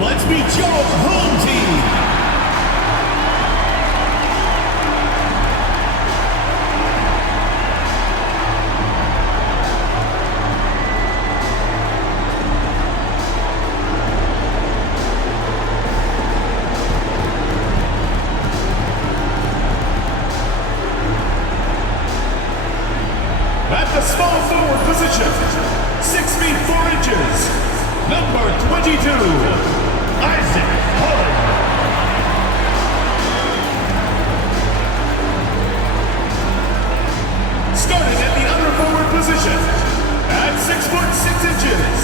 let's meet your home team. At the small forward position, 6 feet 4 inches, number 22, Pointe. Starting at the other forward position, at 6 foot 6 inches,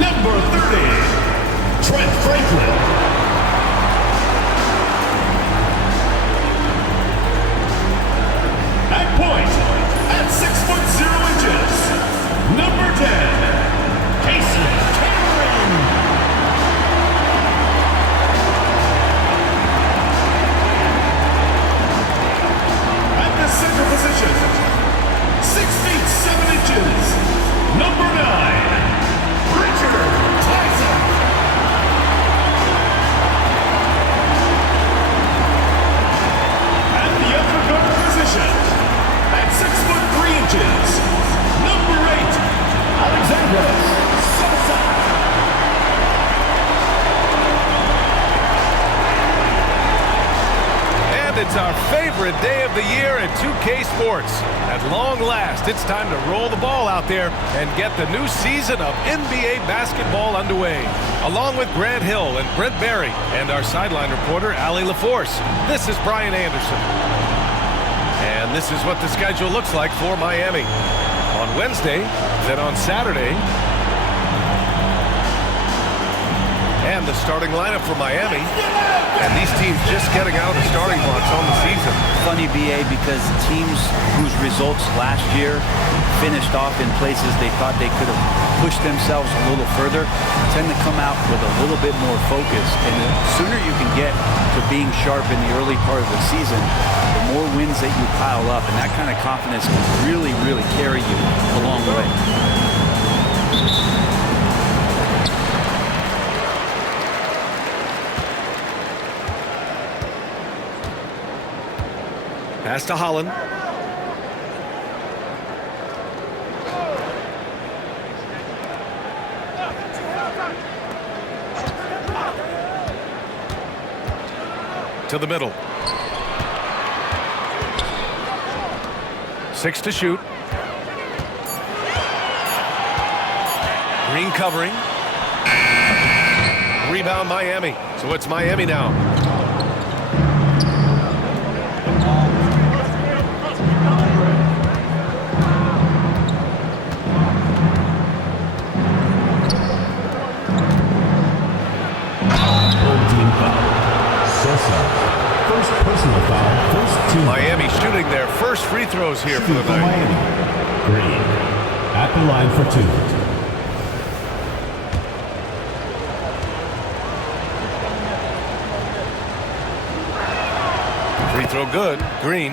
number 30, Franklin. At point, at 6 foot 0 inches, number 10, at the center position, 6 feet 7 inches, number 9, Tyson. At the upper guard position, at 6 foot 3 inches, number 8, And it's our favorite day of the year at 2K Sports. At long last, it's time to roll the ball out there and get the new season of NBA basketball underway. Along with Grant Hill and Brent Barry and our sideline reporter, Allie LaForce, this is Brian Anderson. And this is what the schedule looks like for Miami. On Wednesday, then on Saturday. And the starting lineup for Miami. And these teams just getting out of the starting blocks on the season. Funny, BA, because teams whose results last year finished off in places they thought they could have pushed themselves a little further tend to come out with a little bit more focus. And the sooner you can get to being sharp in the early part of the season, the more wins that you pile up. And that kind of confidence can really, really carry you a long way. Pass to Holland. To the middle. 6 to shoot. Green covering. Rebound Miami. So it's Miami now. First personal foul, first team. Miami shooting their first free throws here for the night. Miami. Green at the line for 2. Free throw good. Green.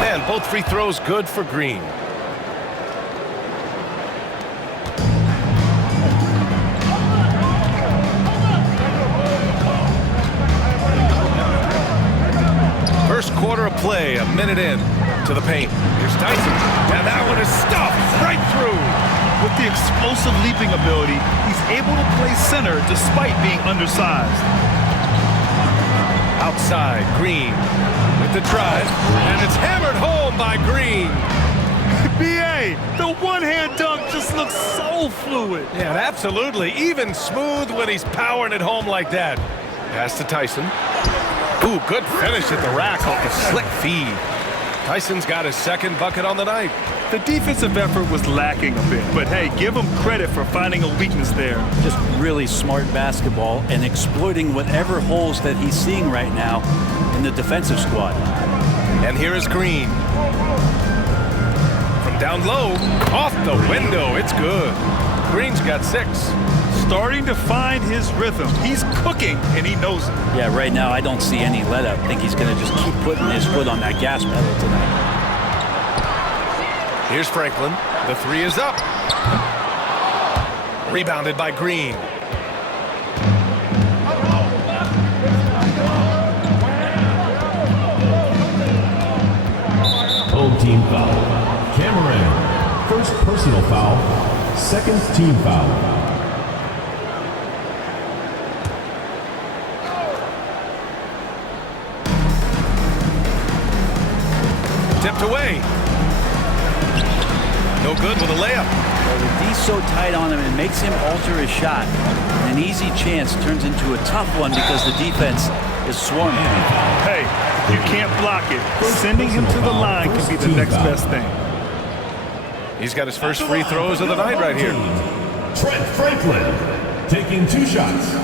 And both free throws good for Green. First quarter of play, a minute in to the paint. Here's Tyson, and that one is stuffed right through. With the explosive leaping ability, he's able to play center despite being undersized. Outside, Green with the drive, and it's hammered home by Green. BA, the one-hand dunk just looks so fluid. Yeah, absolutely. Even smooth when he's powering it home like that. Pass to Tyson. Ooh, good finish at the rack off the slick feed. Tyson's got his second bucket on the night. The defensive effort was lacking a bit, but hey, give him credit for finding a weakness there. Just really smart basketball and exploiting whatever holes that he's seeing right now in the defensive squad. And here is Green. From down low, off the window, it's good. Green's got 6. Starting to find his rhythm. He's cooking, and he knows it. Yeah, right now I don't see any let-up. I think he's going to just keep putting his foot on that gas pedal tonight. Here's Franklin. The three is up. Rebounded by Green. Home team foul. Cameron. First personal foul. Second team foul. Tipped away. No good with a layup. Well, the D's so tight on him, it makes him alter his shot. An easy chance turns into a tough one because the defense is swarming. Hey, you can't block it. Sending him to the line can be the next best thing. He's got his first free throws of the night right here. Trent Franklin taking 2 shots.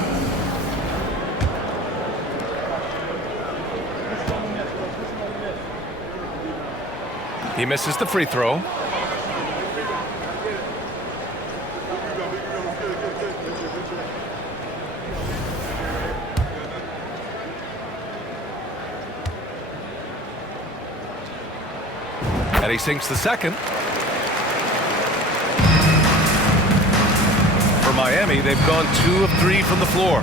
He misses the free throw. And he sinks the second. For Miami, they've gone 2 of 3 from the floor.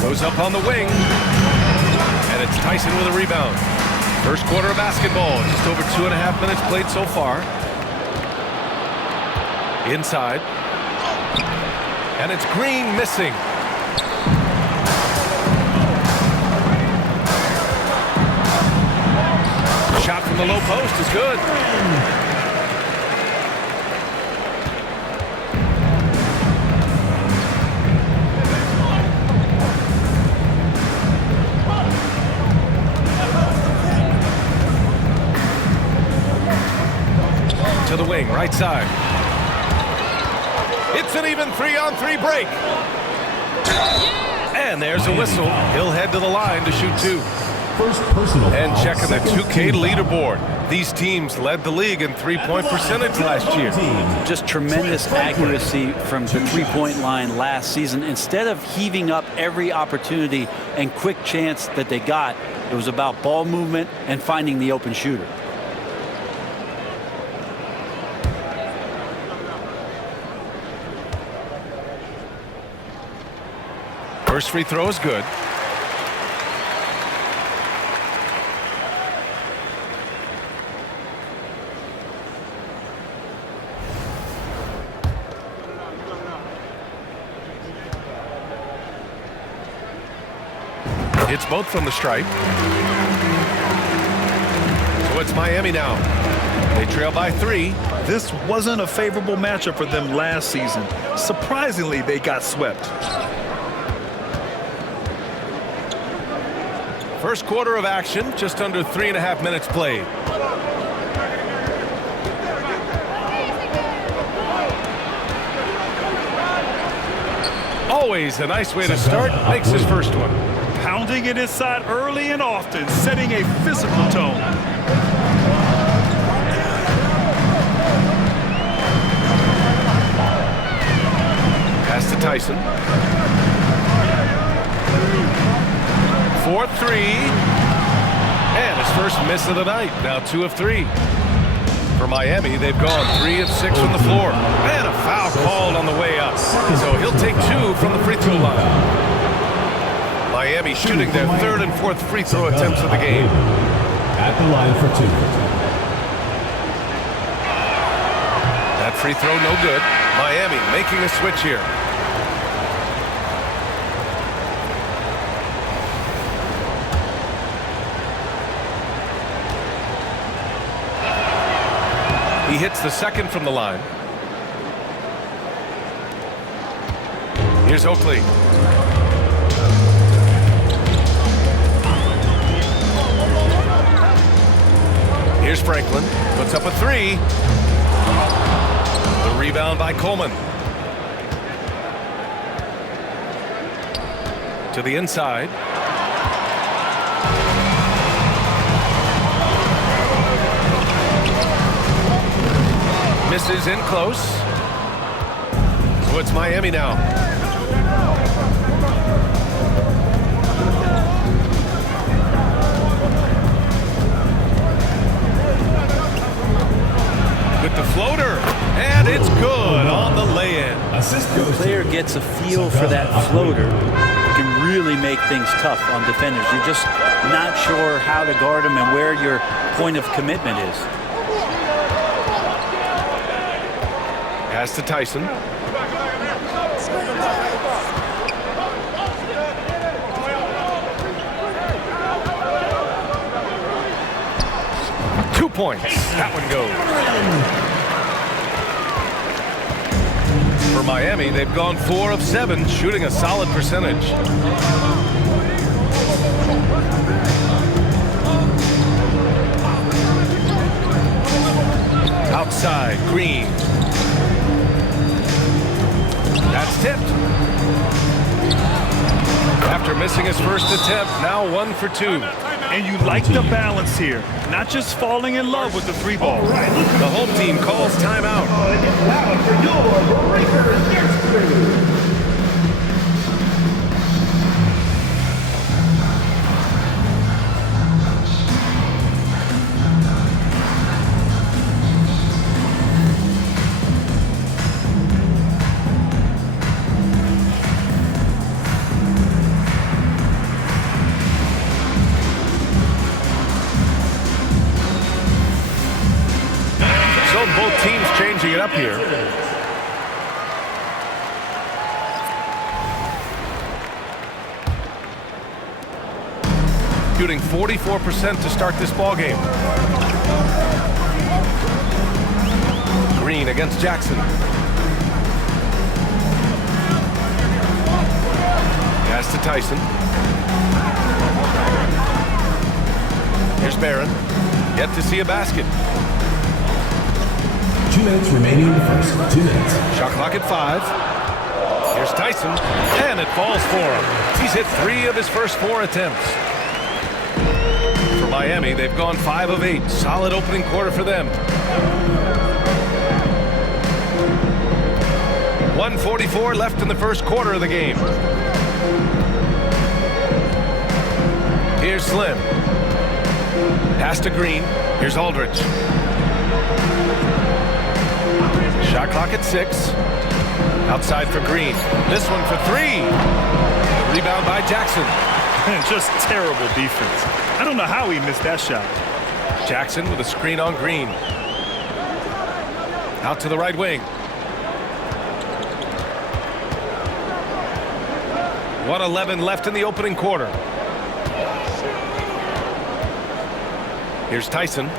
Goes up on the wing. And it's Tyson with a rebound. First quarter of basketball. Just over 2.5 minutes played so far. Inside. And it's Green missing. Shot from the low post is good. To the wing, right side. It's an even 3-on-3 break. And there's a whistle. He'll head to the line to shoot 2. First personal And foul, checking the second 2K team foul. leaderboard. These teams led the league in three-point percentage last year. Just tremendous accuracy from the three-point line last season. Instead of heaving up every opportunity and quick chance that they got, it was about ball movement and finding the open shooter. First free throw is good. It's both from the stripe. So it's Miami now. They trail by 3. This wasn't a favorable matchup for them last season. Surprisingly, they got swept. First quarter of action, just under 3.5 minutes played. Always a nice way to start. Makes his first one. Pounding it inside early and often, setting a physical tone. Pass to Tyson. 4-3. And his first miss of the night. Now 2 of 3. For Miami, they've gone 3 of 6 from the floor. And a foul called on the way up. So he'll take 2 from the free throw line. Miami shooting their 3rd and 4th free throw attempts of the game. At the line for 2. That free throw no good. Miami making a switch here. He hits the second from the line. Here's Oakley. Here's Franklin. Puts up a 3. The rebound by Coleman. To the inside. Misses in close. Oh, it's Miami now. With the floater, and it's good on the lay-in. The player gets a feel for that floater, it can really make things tough on defenders. You're just not sure how to guard them and where your point of commitment is. Pass to Tyson. Points. That one goes. For Miami, they've gone 4 of 7, shooting a solid percentage. Outside, Green. That's tipped. After missing his first attempt, now 1 for 2. And you like the balance here, not just falling in love with the 3-ball. The home team calls timeout. Both teams changing it up here. Shooting 44% to start this ball game. Green against Jackson. Pass to Tyson. Here's Barron. Yet to see a basket. 2 minutes remaining in the first. 2 minutes. Shot clock at 5. Here's Tyson, and it falls for him. He's hit 3 of his first 4 attempts. For Miami, they've gone 5 of 8. Solid opening quarter for them. 1:44 left in the first quarter of the game. Here's Slim. Pass to Green. Here's Aldridge. Shot clock at 6. Outside for Green. This one for 3. Rebound by Jackson. Just terrible defense. I don't know how he missed that shot. Jackson with a screen on Green. Out to the right wing. 1:11 left in the opening quarter. Here's Tyson.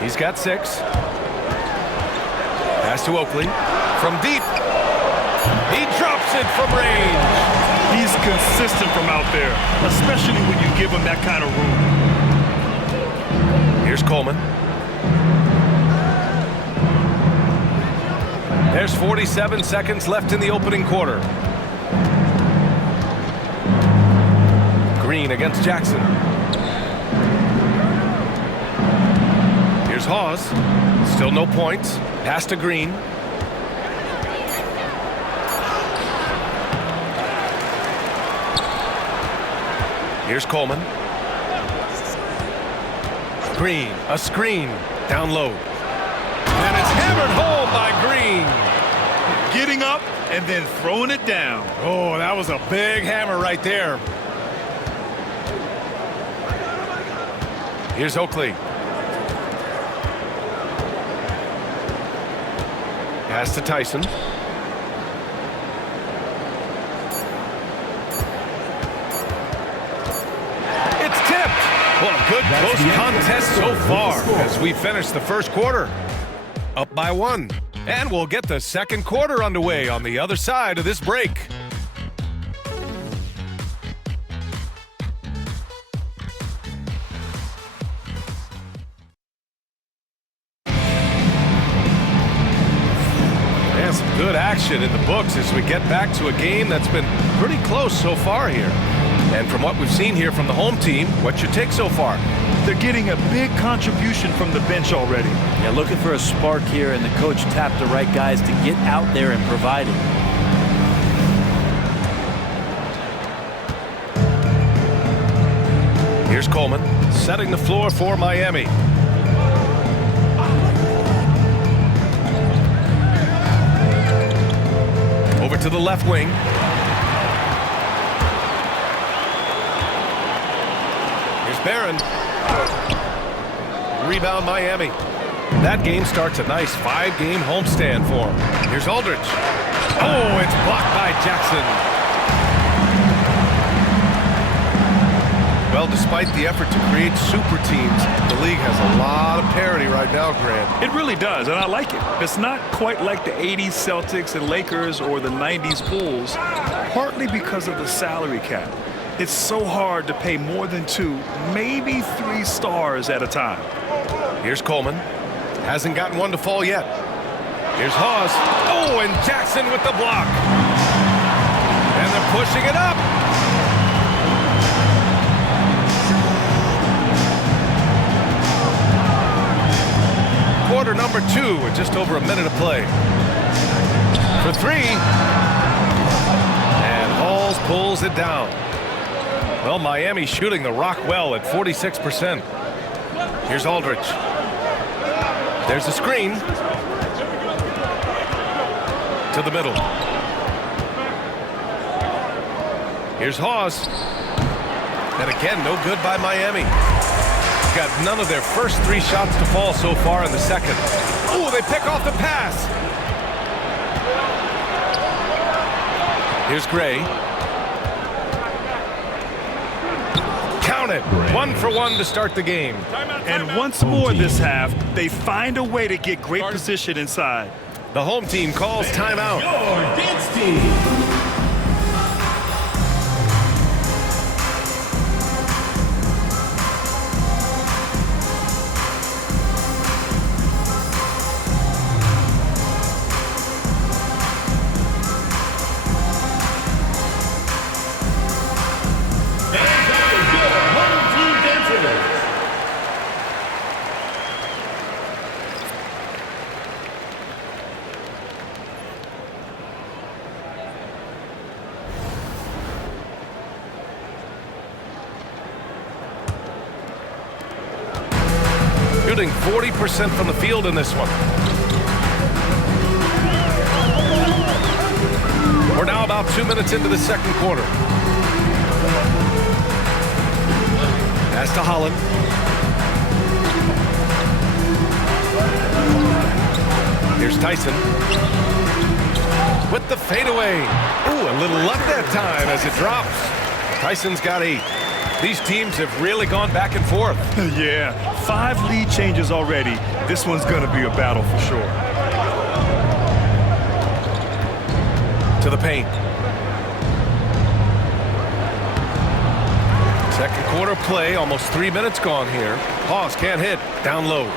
He's got 6. Pass to Oakley. From deep. He drops it from range. He's consistent from out there, especially when you give him that kind of room. Here's Coleman. There's 47 seconds left in the opening quarter. Green against Jackson. Here's Hawes. Still no points. Pass to Green. Here's Coleman. Green, a screen, down low. And it's hammered home by Green. Getting up and then throwing it down. Oh, that was a big hammer right there. Here's Oakley. Pass to Tyson. It's tipped. Well, a good close contest so far as we finish the first quarter. Up by 1. And we'll get the second quarter underway on the other side of this break. Some good action in the books as we get back to a game that's been pretty close so far here. And from what we've seen here from the home team, what's your take so far? They're getting a big contribution from the bench already. Yeah, looking for a spark here, and the coach tapped the right guys to get out there and provide it. Here's Coleman setting the floor for Miami. Over to the left wing. Here's Barron. Rebound Miami. That game starts a nice 5-game homestand for him. Here's Aldridge. Oh, it's blocked by Jackson. Well, despite the effort to create super teams, the league has a lot of parity right now, Grant. It really does, and I like it. It's not quite like the 80s Celtics and Lakers or the 90s Bulls, partly because of the salary cap. It's so hard to pay more than 2, maybe 3 stars at a time. Here's Coleman. Hasn't gotten one to fall yet. Here's Hawes. Oh, and Jackson with the block. And they're pushing it up. Quarter number 2 with just over a minute to play. For 3. And Halls pulls it down. Well, Miami shooting the rock well at 46%. Here's Aldridge. There's the screen. To the middle. Here's Hawes. And again, no good by Miami. Got none of their first 3 shots to fall so far in the second. Oh, they pick off the pass. Here's Gray. Count it. 1 for 1 to start the game. And once more this half, they find a way to get great position inside. The home team calls timeout. Your dance team. Shooting 40% from the field in this one. We're now about 2 minutes into the second quarter. Pass to Holland. Here's Tyson. With the fadeaway. Ooh, a little luck that time as it drops. Tyson's got 8. These teams have really gone back and forth. Yeah, 5 lead changes already. This one's going to be a battle for sure. To the paint. Second quarter play, almost 3 minutes gone here. Hawes can't hit, down low.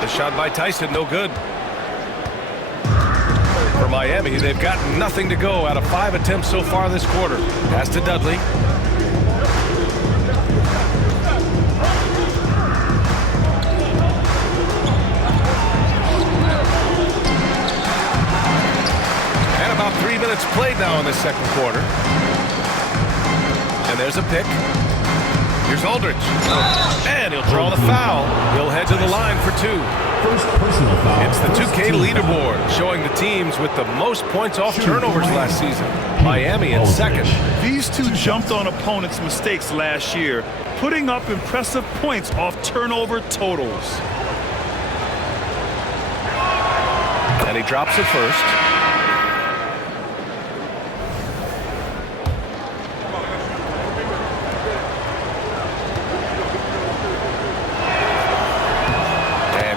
The shot by Tyson, no good. For Miami, they've got nothing to go out of 5 attempts so far this quarter. Pass to Dudley. About 3 minutes played now in the second quarter. And there's a pick. Here's Aldridge. And he'll draw the foul. He'll head to the line for 2. First personal foul. It's the 2K leaderboard showing the teams with the most points off turnovers last season. Miami in second. These 2 jumped on opponents' mistakes last year, putting up impressive points off turnover totals. And he drops it first.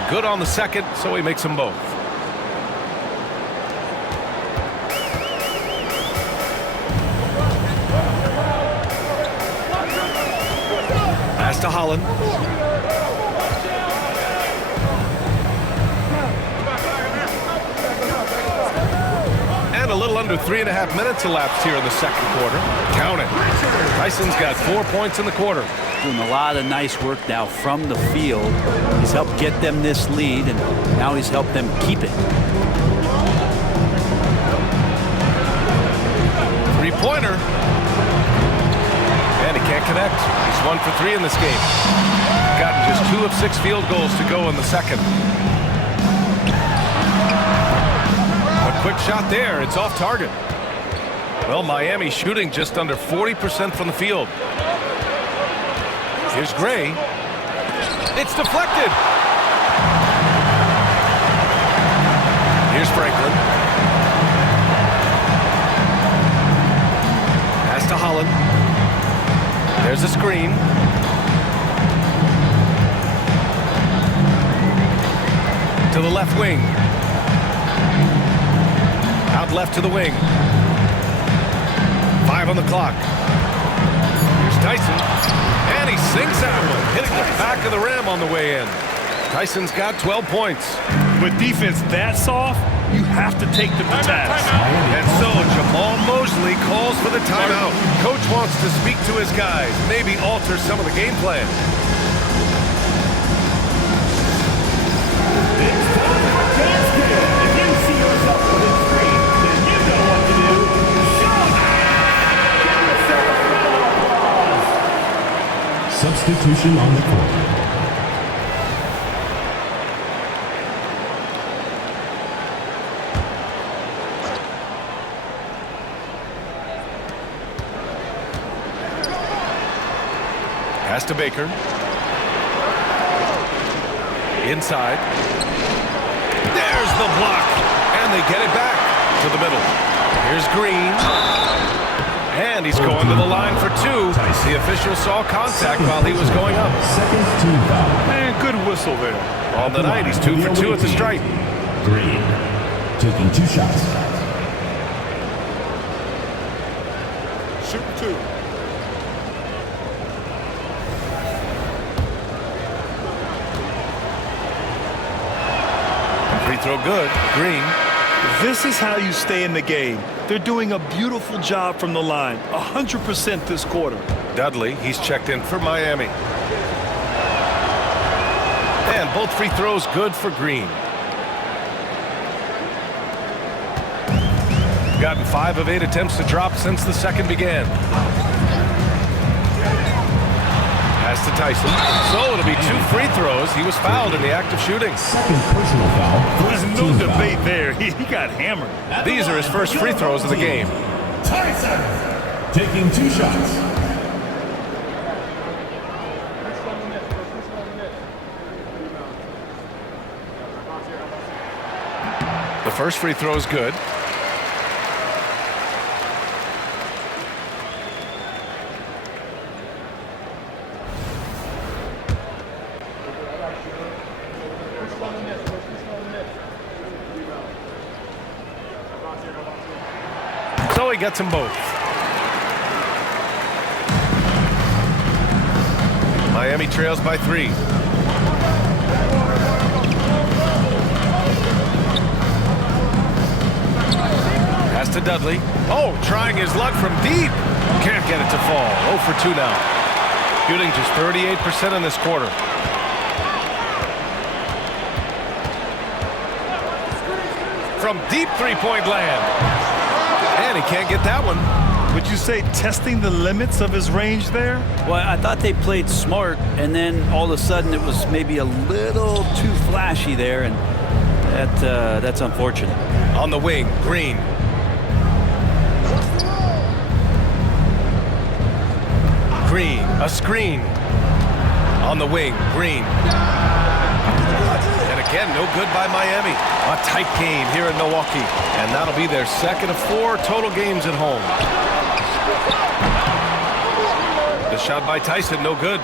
Good on the second, so he makes them both. Pass to Holland. And a little under 3.5 minutes elapsed here in the second quarter. Count it. Tyson's got 4 points in the quarter. Doing a lot of nice work now from the field. He's helped get them this lead, and now he's helped them keep it. 3-pointer. And he can't connect. He 1 for 3 in this game. Gotten just 2 of 6 field goals to go in the second. A quick shot there. It's off target. Well, Miami shooting just under 40% from the field. Here's Gray. It's deflected. Here's Franklin. Pass to Holland. There's a screen. To the left wing. Out left to the wing. 5 on the clock. Here's Tyson. And he sinks that one, hitting the back of the rim on the way in. Tyson's got 12 points. With defense that soft, you have to take them to task. And so Jamal Mosley calls for the timeout. Coach wants to speak to his guys, maybe alter some of the game plan. It's time for basket. If you see yourself on the screen, then you know what to do. Shoot! Give yourself a round of applause. Substitution on the court. Pass to Baker. Inside. There's the block. And they get it back to the middle. Here's Green. And he's going to the line for 2. The official saw contact while he was going up. Second team foul. Man, good whistle there. On the night, he's 2 for 2 at the stripe. Green taking 2 shots. Shoot 2. Free throw good. Green. This is how you stay in the game. They're doing a beautiful job from the line. 100% this quarter. Dudley, he's checked in for Miami. And both free throws good for Green. Gotten 5 of 8 attempts to drop since the second began. Pass to Tyson. So it'll be 2 free throws. He was fouled in the act of shooting. Second personal foul. There's no debate there. He got hammered. These are his first free throws of the game. Tyson taking 2 shots. The first free throw is good. So he gets them both. Miami trails by 3. Pass to Dudley. Oh, trying his luck from deep. Can't get it to fall. 0 for 2 now. Shooting just 38% in this quarter. From deep three-point land. And he can't get that one. Would you say testing the limits of his range there? Well, I thought they played smart, and then all of a sudden it was maybe a little too flashy there, and that's unfortunate. On the wing, Green. Green, a screen. On the wing, Green. And again, no good by Miami. A tight game here in Milwaukee. And that'll be their second of 4 total games at home. The shot by Tyson, no good.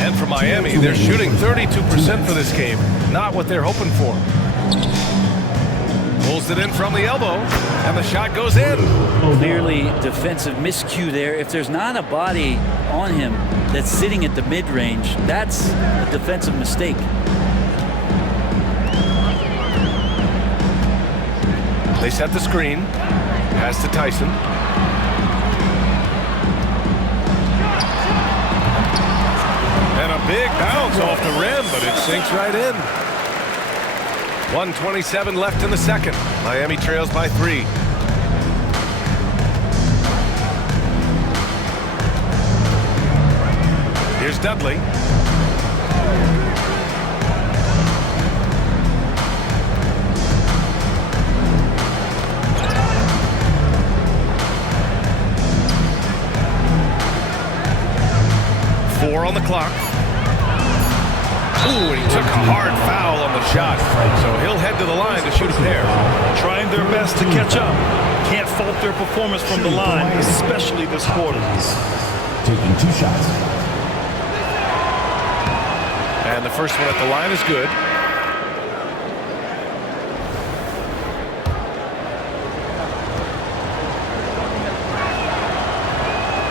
And for Miami, they're shooting 32% for this game. Not what they're hoping for. Pulls it in from the elbow, and the shot goes in. Clearly defensive miscue there. If there's not a body on him that's sitting at the mid-range, that's a defensive mistake. They set the screen. Pass to Tyson. And a big bounce off the rim, but it sinks right in. 1:27 left in the second. Miami trails by 3. Here's Dudley. Four on the clock. Ooh, and he took a hard foul on the shot. So he'll head to the line to shoot a pair. Trying their best to catch up. Can't fault their performance from the line, especially this quarter. Taking 2 shots. And the first one at the line is good.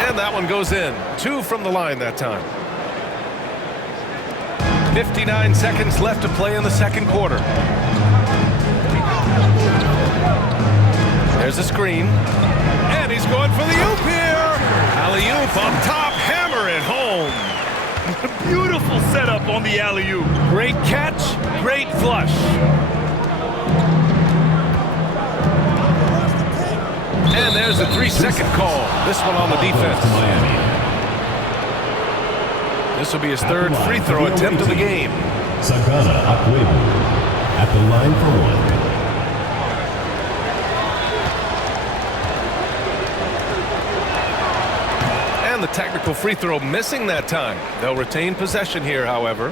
And that one goes in. 2 from the line that time. 59 seconds left to play in the second quarter. There's a screen. And he's going for the oop here. Alley-oop on top. Hammer it home. Beautiful setup on the alley-oop. Great catch. Great flush. And there's a 3-second call. This one on the defense. This will be his third free throw attempt of the game. Sagana Akwebu at the line for 1. And the technical free throw missing that time. They'll retain possession here, however.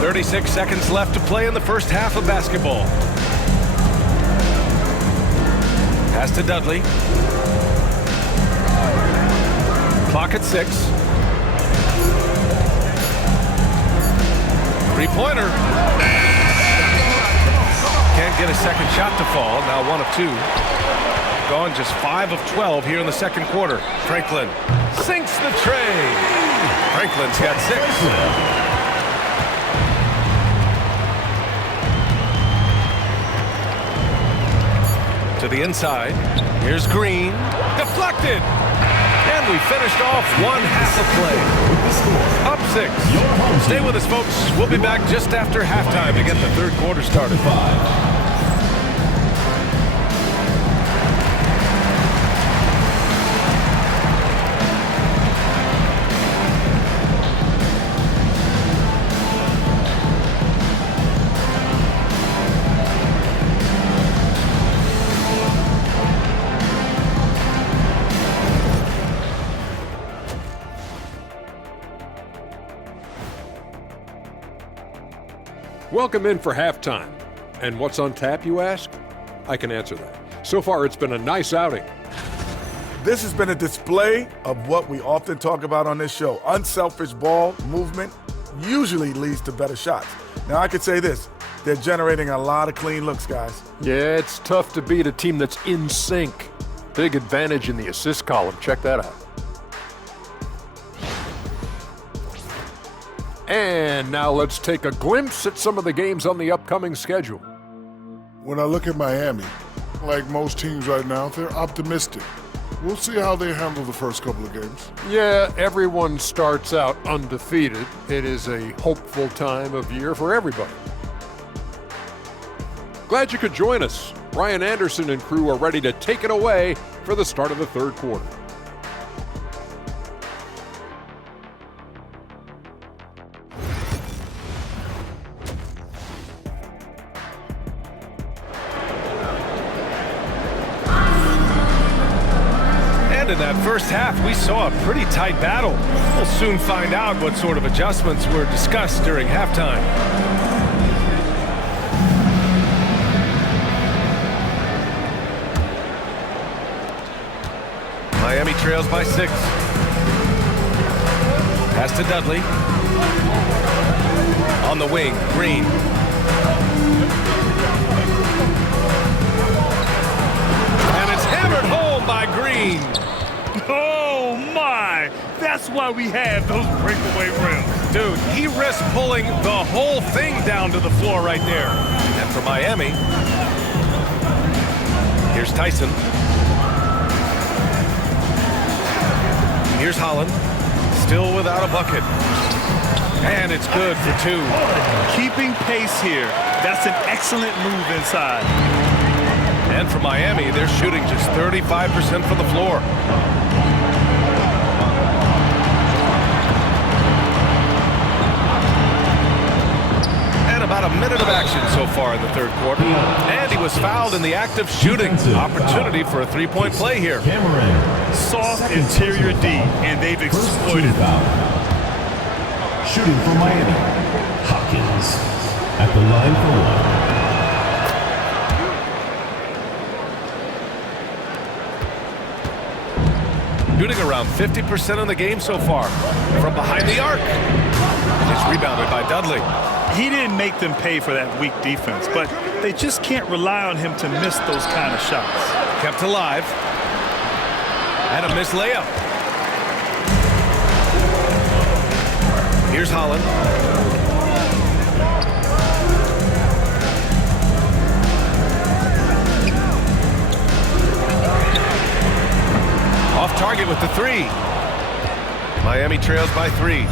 .36 seconds left to play in the first half of basketball. Pass to Dudley. Clock at 6. Three-pointer. Can't get a second shot to fall. Now 1 of 2. Gone just 5 of 12 here in the second quarter. Franklin sinks the tray. Franklin's got 6. To the inside. Here's Green. Deflected. And we finished off 1 half of play. Up 6. Stay with us, folks. We'll be back just after halftime to get the third quarter started. 5. Welcome in for halftime. And what's on tap, you ask? I can answer that. So far, it's been a nice outing. This has been a display of what we often talk about on this show. Unselfish ball movement usually leads to better shots. Now, I could say this. They're generating a lot of clean looks, guys. Yeah, it's tough to beat a team that's in sync. Big advantage in the assist column. Check that out. And now let's take a glimpse at some of the games on the upcoming schedule. When I look at Miami, like most teams right now, they're optimistic. We'll see how they handle the first couple of games. Yeah, everyone starts out undefeated. It is a hopeful time of year for everybody. Glad you could join us. Ryan Anderson and crew are ready to take it away for the start of the third quarter. In that first half, we saw a pretty tight battle. We'll soon find out what sort of adjustments were discussed during halftime. Miami trails by 6. Pass to Dudley. On the wing, Green. And it's hammered home by Green. Oh, my! That's why we have those breakaway rims. Dude, he risked pulling the whole thing down to the floor right there. And for Miami, here's Tyson. Here's Holland, still without a bucket. And it's good for 2. Keeping pace here. That's an excellent move inside. And for Miami, they're shooting just 35% from the floor. And about a minute of action so far in the third quarter. And he was fouled in the act of shooting. Opportunity for a three-point play here. Soft interior D, and they've exploited it. Shooting for Miami, Hopkins at the line for 1. Shooting around 50% in the game so far. From behind the arc. It's rebounded by Dudley. He didn't make them pay for that weak defense, but they just can't rely on him to miss those kind of shots. Kept alive. And a missed layup. Here's Holland. Off target with the 3. Miami trails by 3.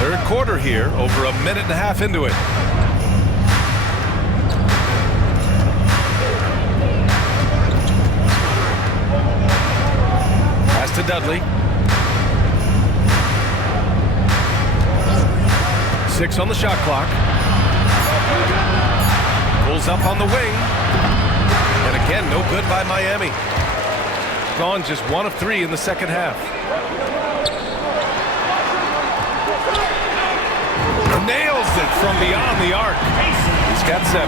Third quarter here, over a minute and a half into it. Pass to Dudley. 6 on the shot clock. Pulls up on the wing. And again, no good by Miami. Gone just 1 of 3 in the second half. Nails it from beyond the arc. He's got 7.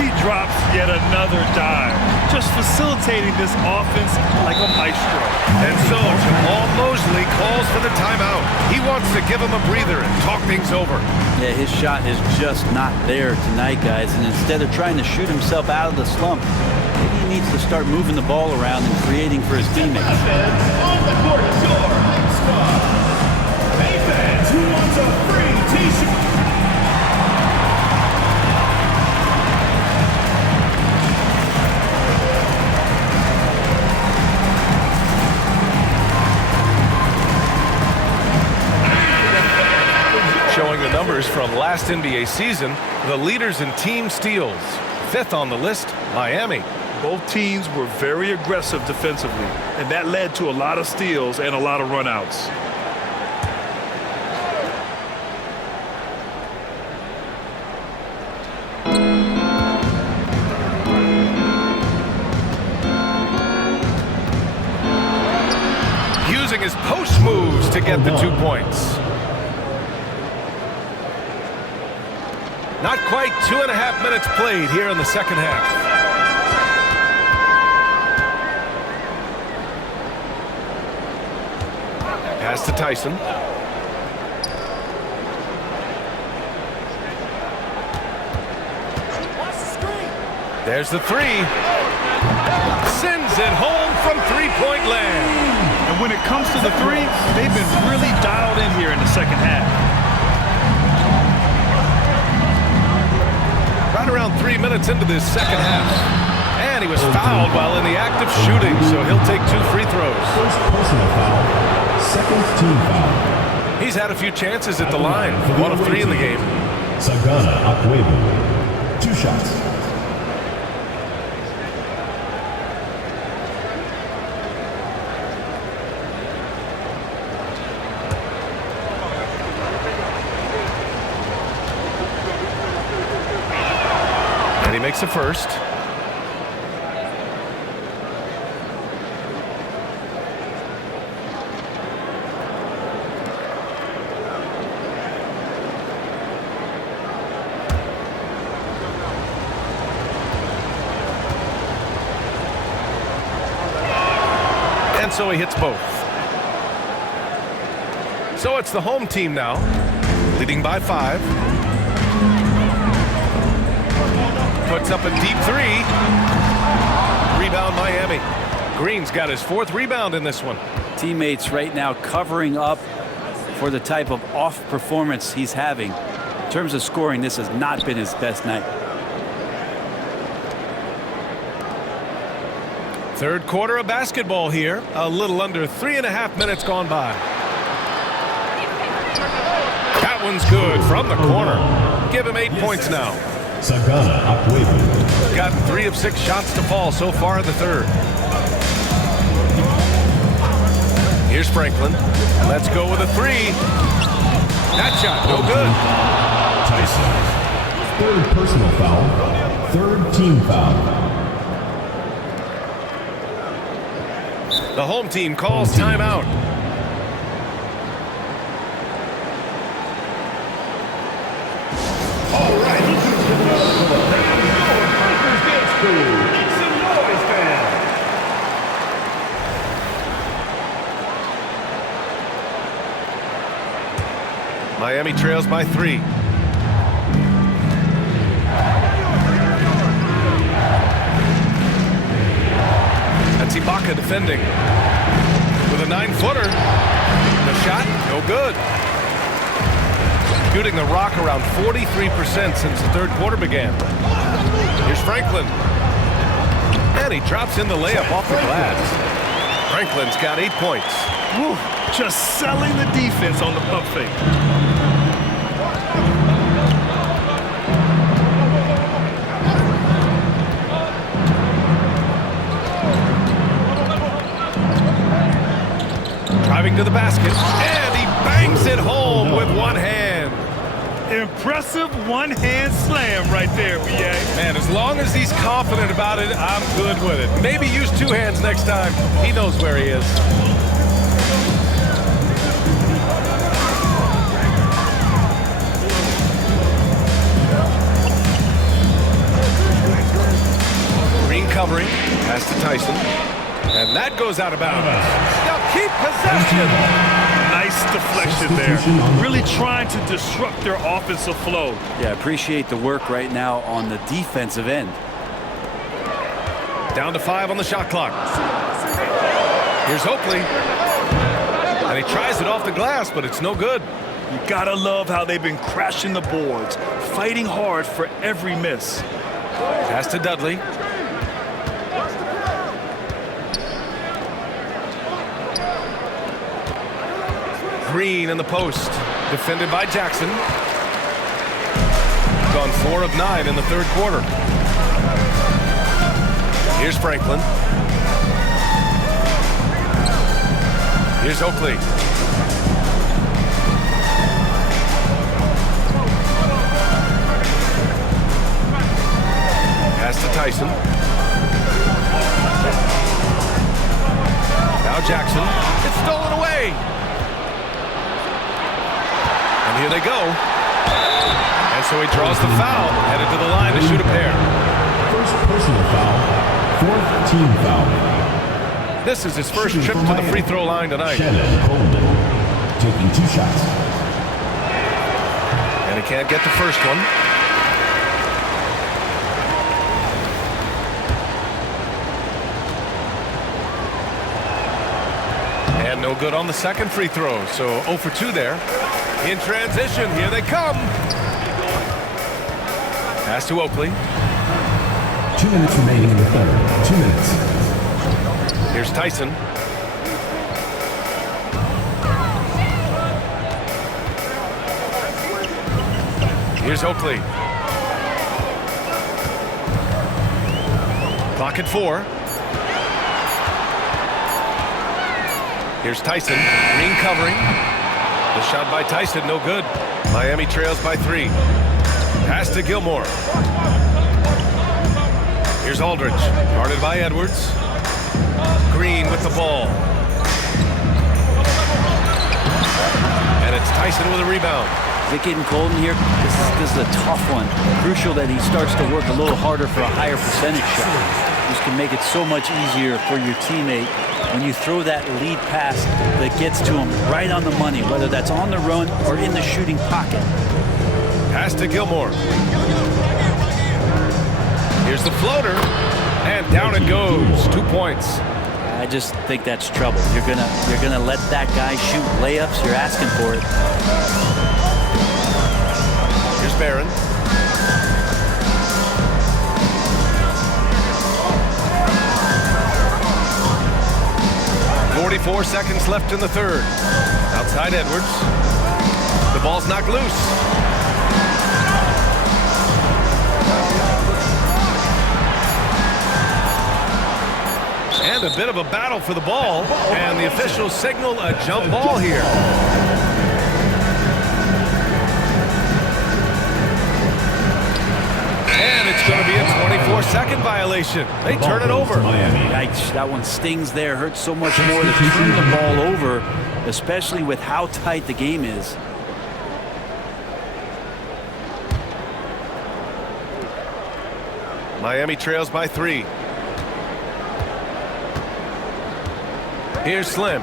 He drops yet another dime, just facilitating this offense like a maestro. And so Jamal Mosley calls for the timeout. He wants to give him a breather and talk things over. Yeah, his shot is just not there tonight, guys. And instead of trying to shoot himself out of the slump, maybe he needs to start moving the ball around and creating for his teammates. On the court is your next star. Hey fans, who wants a free t-shirt? Showing the numbers from last NBA season, the leaders in team steals. 5th on the list, Miami. Both teams were very aggressive defensively, and that led to a lot of steals and a lot of runouts. Using his post moves to get the 2 points. Not quite 2.5 minutes played here in the second half. Pass to Tyson. There's the 3. Sends it home from three-point land. And when it comes to the 3, they've been really dialed in here in the second half. Right around 3 minutes into this second half. And he was fouled while in the act of shooting, so he'll take 2 free throws. First personal foul, second team foul. He's had a few chances at the line, 1 of 3 in the game. Sagana Akwebu, 2 shots. And he makes a first. And so he hits both. So it's the home team now, leading by 5. Puts up a deep 3. Rebound Miami. Green's got his 4th rebound in this one. Teammates right now covering up for the type of off performance he's having. In terms of scoring, this has not been his best night. Third quarter of basketball here. A little under 3.5 minutes gone by. That one's good from the corner. Give him 8 points now. Sagana Akwebu. Got 3 of 6 shots to fall so far in the third. Here's Franklin. Let's go with a 3. That shot, no good. Tyson. Third personal foul. Third team foul. The home team calls timeout. All right, this is the Lakers dance crew. Make some noise, fans. Miami trails by 3. That's Ibaka defending with a 9-footer. The shot, no good. Shooting the rock around 43% since the third quarter began. Here's Franklin. And he drops in the layup off the glass. Franklin's got 8 points. Woo, just selling the defense on the pump fake. Driving to the basket, and he bangs it home with one hand. Impressive one-hand slam right there, B.A. Man, as long as he's confident about it, I'm good with it. Maybe use 2 hands next time. He knows where he is. Green covering, pass to Tyson. And that goes out of bounds. Now keep possession. Nice deflection there. Really trying to disrupt their offensive flow. Yeah, appreciate the work right now on the defensive end. Down to 5 on the shot clock. Here's Oakley. And he tries it off the glass, but it's no good. You gotta love how they've been crashing the boards, fighting hard for every miss. Pass to Dudley. Green in the post, defended by Jackson. Gone 4 of 9 in the third quarter. Here's Franklin. Here's Oakley. Pass to Tyson. Now Jackson. It's stolen away. And here they go. And so he draws the foul, headed to the line to shoot a pair. First personal foul. Fourth team foul. This is his first trip to the free throw line tonight. Shannon Coleman taking 2 shots. And he can't get the first one. And no good on the second free throw, so 0 for 2 there. In transition, here they come. Pass to Oakley. 2 minutes remaining in the third. 2 minutes. Here's Tyson. Here's Oakley. Clock at 4. Here's Tyson. Green covering. The shot by Tyson, no good. Miami trails by 3. Pass to Gilmore. Here's Aldridge, guarded by Edwards. Green with the ball. And it's Tyson with a rebound. Is it getting cold in here? This is a tough one. Crucial that he starts to work a little harder for a higher percentage shot. This can make it so much easier for your teammate when you throw that lead pass that gets to him right on the money, whether that's on the run or in the shooting pocket. Pass to Gilmore. Here's the floater, and down it goes. 2 points. I just think that's trouble. You're gonna let that guy shoot layups. You're asking for it. Here's Barron. 24 seconds left in the third. Outside Edwards. The ball's knocked loose. And a bit of a battle for the ball. And the officials signal a jump ball here. And it's going to be a 24-second violation. They turn it over. Yikes, that one stings there. Hurts so much more to turn the ball over, especially with how tight the game is. Miami trails by 3. Here's Slim.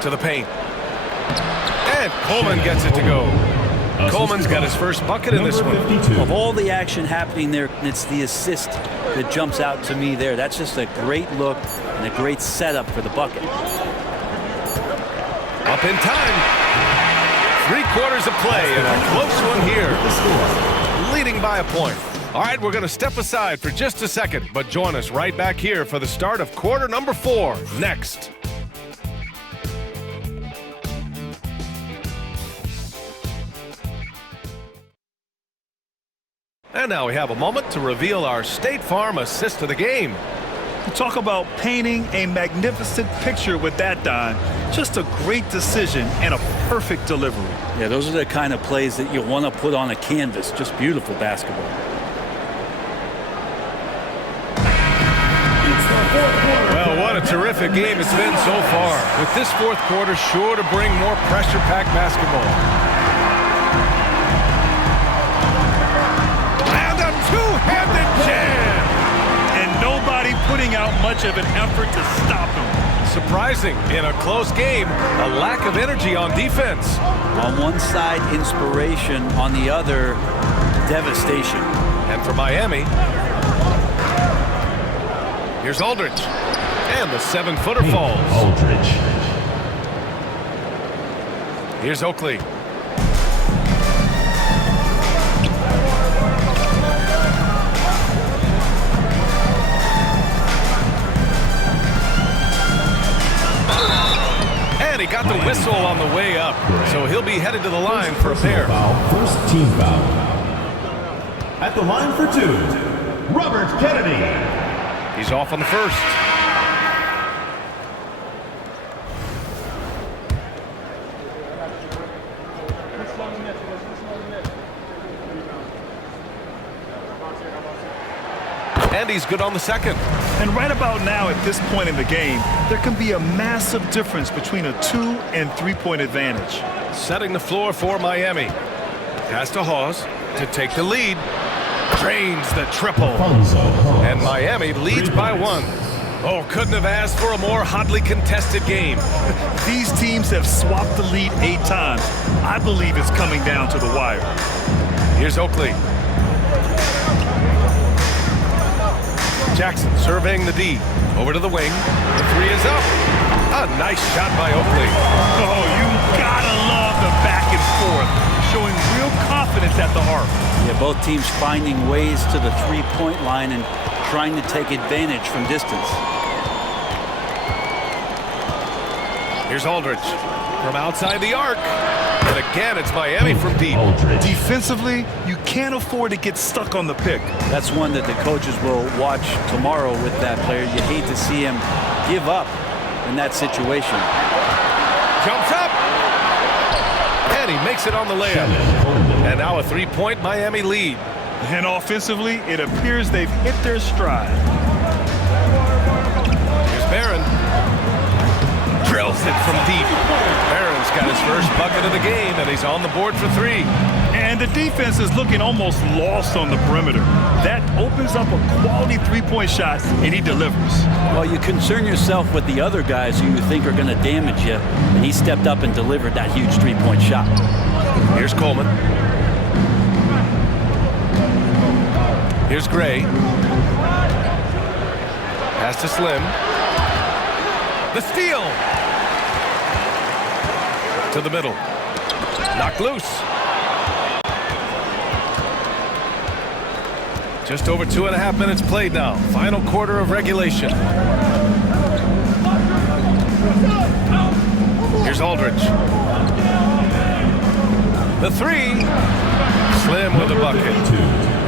To the paint. And Coleman gets it to go. Coleman's got his first bucket in this one. Of all the action happening there, it's the assist that jumps out to me there. That's just a great look and a great setup for the bucket. Up in time. 3/4 of play and a close one here. Leading by a point. All right, we're going to step aside for just a second, but join us right back here for the start of quarter number 4 next. And now we have a moment to reveal our State Farm assist of the game. Talk about painting a magnificent picture with that, Don. Just a great decision and a perfect delivery. Yeah, those are the kind of plays that you want to put on a canvas. Just beautiful basketball. Well, what a terrific game it's been so far. With this fourth quarter sure to bring more pressure-packed basketball. Two-handed jam! And nobody putting out much of an effort to stop him. Surprising, in a close game, a lack of energy on defense. On one side, inspiration. On the other, devastation. And for Miami, here's Aldridge. And the 7-footer falls. Aldridge. Here's Oakley. He got the whistle on the way up, so he'll be headed to the line for a pair. First team foul. At the line for 2, Robert Kennedy. He's off on the first. And he's good on the second. And right about now, at this point in the game, there can be a massive difference between a 2- and 3-point advantage. Setting the floor for Miami. Pass to Hawes to take the lead. Drains the triple. And Miami leads by 1. Oh, couldn't have asked for a more hotly contested game. These teams have swapped the lead 8 times. I believe it's coming down to the wire. Here's Oakley. Jackson surveying the D. Over to the wing. The 3 is up. A nice shot by Oakley. Oh, you gotta love the back and forth. Showing real confidence at the arc. Yeah, both teams finding ways to the 3-point line and trying to take advantage from distance. Here's Aldridge from outside the arc. And again, it's Miami from deep. Defensively, you can't afford to get stuck on the pick. That's one that the coaches will watch tomorrow with that player. You hate to see him give up in that situation. Jumps up. And he makes it on the layup. And now a 3-point Miami lead. And offensively, it appears they've hit their stride. Here's Barron. Drills it from deep. Barron's got his first bucket of the game, and he's on the board for 3. And the defense is looking almost lost on the perimeter. That opens up a quality 3-point shot, and he delivers. Well, you concern yourself with the other guys who you think are going to damage you, and he stepped up and delivered that huge 3-point shot. Here's Coleman. Here's Gray. Pass to Slim. The steal. To the middle. Knocked loose. Just over 2.5 minutes played now. Final quarter of regulation. Here's Aldridge. The three. Slim with the bucket.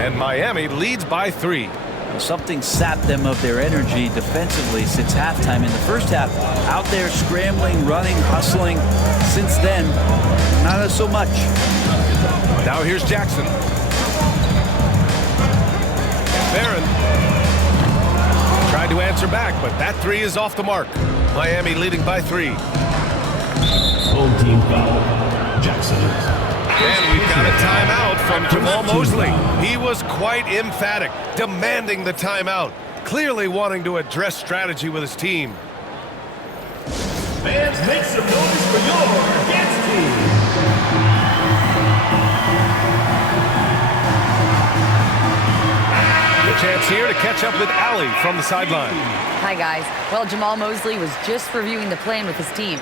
And Miami leads by 3. Something sapped them of their energy defensively since halftime. In the first half, out there scrambling, running, hustling. Since then, not so much. Now here's Jackson. Barron tried to answer back, but that 3 is off the mark. Miami leading by 3. Home team foul. Jackson. And we've got a timeout from Jamal Mosley. He was quite emphatic, demanding the timeout, clearly wanting to address strategy with his team. Fans, make some noise for your dance team. The chance here to catch up with Allie from the sideline. Hi, guys. Well, Jamal Mosley was just reviewing the plan with his team.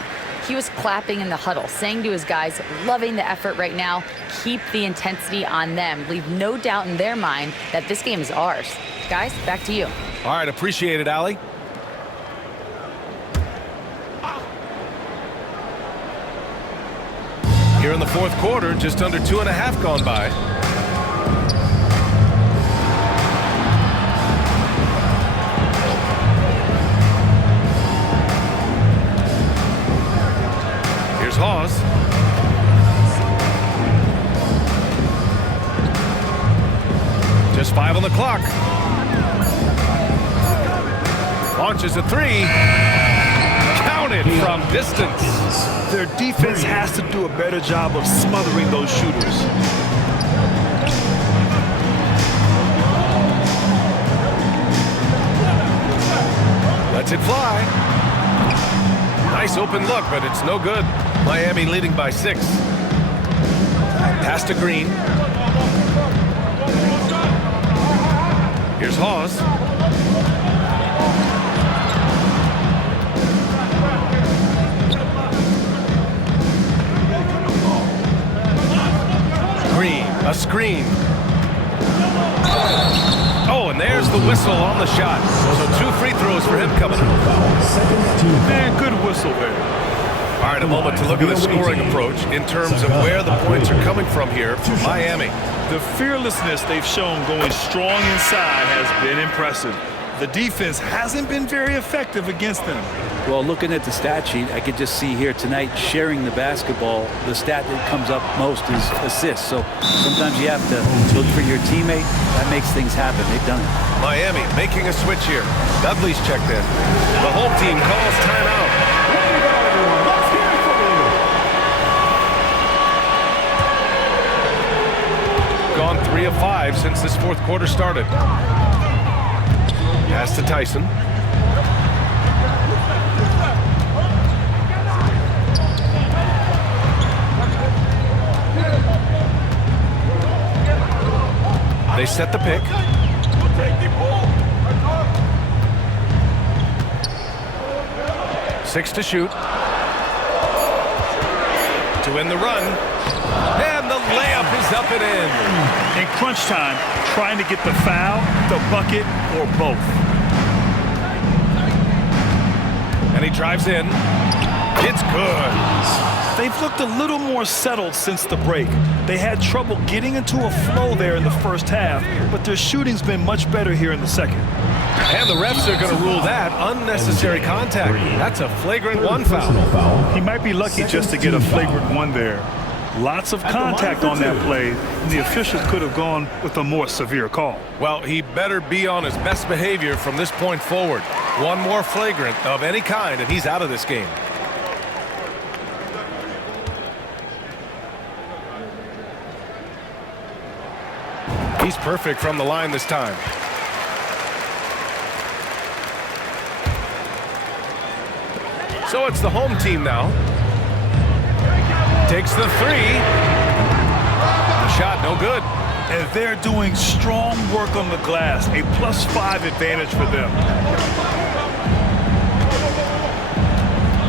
He was clapping in the huddle, saying to his guys, loving the effort right now, keep the intensity on them. Leave no doubt in their mind that this game is ours. Guys, back to you. All right, appreciate it, Allie. Here in the fourth quarter, just under 2.5 gone by. Hawes. Just 5 on the clock. Launches a 3. Counted from distance. Their defense has to do a better job of smothering those shooters. Lets it fly. Nice open look, but it's no good. Miami leading by 6. Pass to Green. Here's Hawes. Green, a screen. Oh, and there's the whistle on the shot. So 2 free throws for him coming up. Man, good whistle there. All right, a moment to look at the scoring approach in terms of where the points are coming from here for Miami. The fearlessness they've shown going strong inside has been impressive. The defense hasn't been very effective against them. Well, looking at the stat sheet, I could just see here tonight sharing the basketball. The stat that comes up most is assists. So sometimes you have to look for your teammate. That makes things happen. They've done it. Miami making a switch here. Dudley's checked in. The home team calls timeout. Gone 3 of 5 since this fourth quarter started. Pass to Tyson. They set the pick. Six to shoot. To win the run. And the layup is up and in. In crunch time, trying to get the foul, the bucket, or both. And he drives in. It's good. They've looked a little more settled since the break. They had trouble getting into a flow there in the first half, but their shooting's been much better here in the second. And the refs are going to rule that unnecessary contact. That's a flagrant 1 foul. He might be lucky just to get a flagrant 1 there. Lots of contact on that play, and the officials could have gone with a more severe call. Well, he better be on his best behavior from this point forward. One more flagrant of any kind, and he's out of this game. He's perfect from the line this time. So it's the home team now. Takes the 3. The shot no good. And they're doing strong work on the glass, a +5 advantage for them.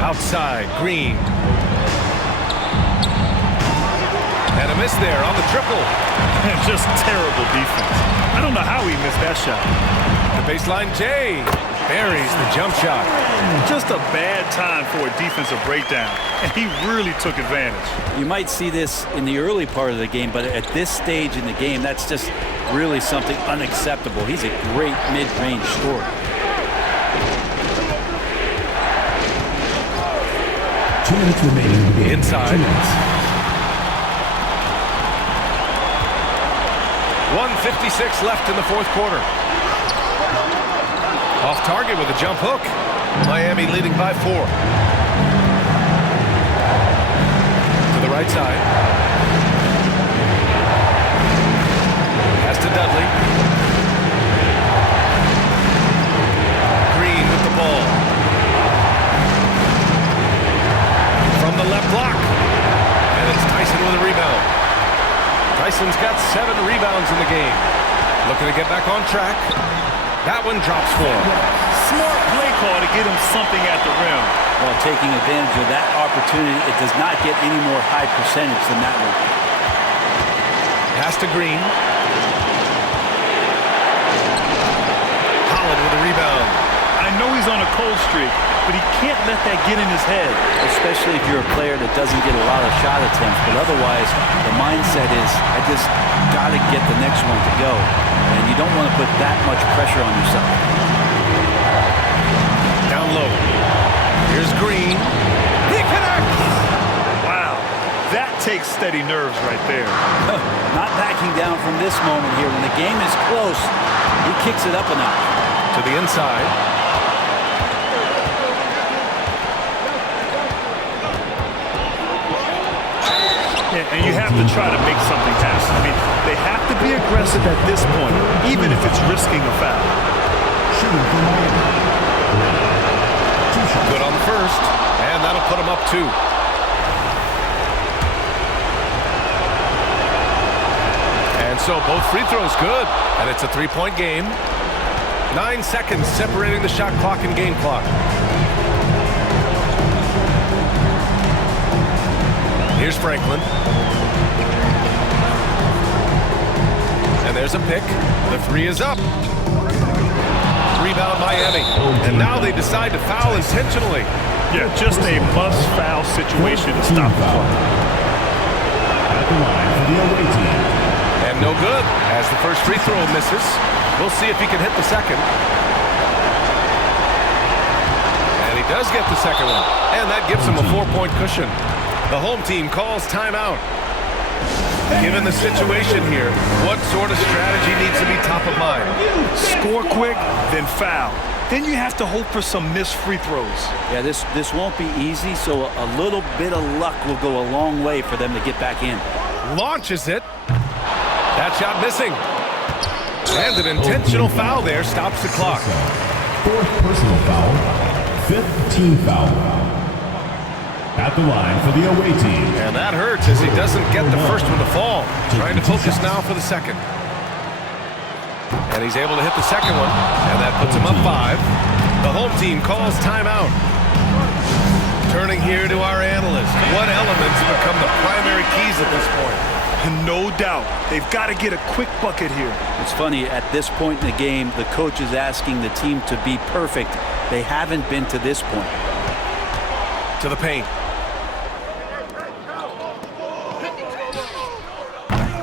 Outside, Green. And a miss there on the triple. And just terrible defense. I don't know how he missed that shot. The baseline J buries the jump shot. Just a bad time for a defensive breakdown, and he really took advantage. You might see this in the early part of the game, but at this stage in the game, that's just really something unacceptable. He's a great mid-range scorer. 2 minutes remaining in the game. Inside. 2 minutes. 1:56 left in the fourth quarter. Off target with a jump hook. Miami leading by 4. To the right side. Pass to Dudley. Green with the ball. From the left block. And it's Tyson with a rebound. Tyson's got 7 rebounds in the game. Looking to get back on track. That one drops for him. Smart play call to get him something at the rim. While taking advantage of that opportunity, it does not get any more high percentage than that one. Pass to Green. Holland with a rebound. I know he's on a cold streak, but he can't let that get in his head. Especially if you're a player that doesn't get a lot of shot attempts, but otherwise the mindset is, I just got to get the next one to go. And you don't want to put that much pressure on yourself. Down low. Here's Green. He connects! Wow, that takes steady nerves right there. Not backing down from this moment here. When the game is close, he kicks it up a notch. To the inside. Yeah, and you have to try to make something happen. I mean, they have to be aggressive at this point, even if it's risking a foul. Shooting for Miami. Good on the first, and that'll put him up 2. And so both free throws good, and it's a 3-point game. 9 seconds separating the shot clock and game clock. Here's Franklin. And there's a pick. The 3 is up. Rebound Miami. And now they decide to foul intentionally. Yeah, just a must-foul situation to stop the clock. At the line for the away team. And no good as the first free throw misses. We'll see if he can hit the second. And he does get the second one. And that gives him a 4-point cushion. The home team calls timeout. Given the situation here, what sort of strategy needs to be top of mind? Score quick, then foul. Then you have to hope for some missed free throws. Yeah, this won't be easy, so a little bit of luck will go a long way for them to get back in. Launches it. That shot missing. And an intentional foul there stops the clock. 4th personal foul. 5th team foul. At the line for the away team. And that hurts as he doesn't get the first one to fall. Trying to focus now for the second. And he's able to hit the second one. And that puts him up 5. The home team calls timeout. Turning here to our analyst. What elements become the primary keys at this point? And no doubt, they've got to get a quick bucket here. It's funny, at this point in the game, the coach is asking the team to be perfect. They haven't been to this point. To the paint.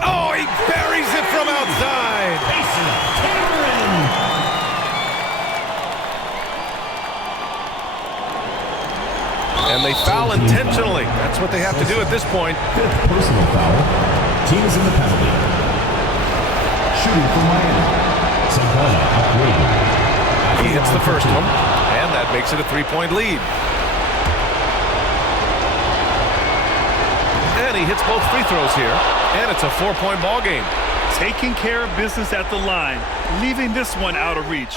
Oh, he buries it from outside. And they foul intentionally. That's what they have to do at this point. 5th personal foul. Teams in the penalty. Shooting for Miami. Sampana upgraded. He hits the first one, and that makes it a 3-point lead. And he hits both free throws here, and it's a 4-point ball game. Taking care of business at the line, leaving this one out of reach.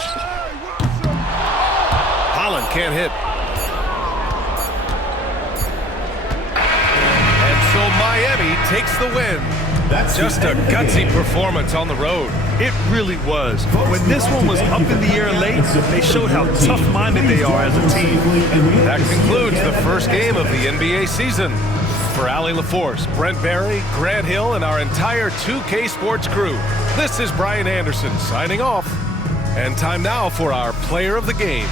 Holland can't hit. So Miami takes the win. That's just a gutsy performance on the road. It really was. When this one was up in the air late, they showed how tough-minded they are as a team. That concludes the first game of the NBA season. For Allie LaForce, Brent Barry, Grant Hill, and our entire 2K Sports crew, this is Brian Anderson signing off. And time now for our Player of the Game.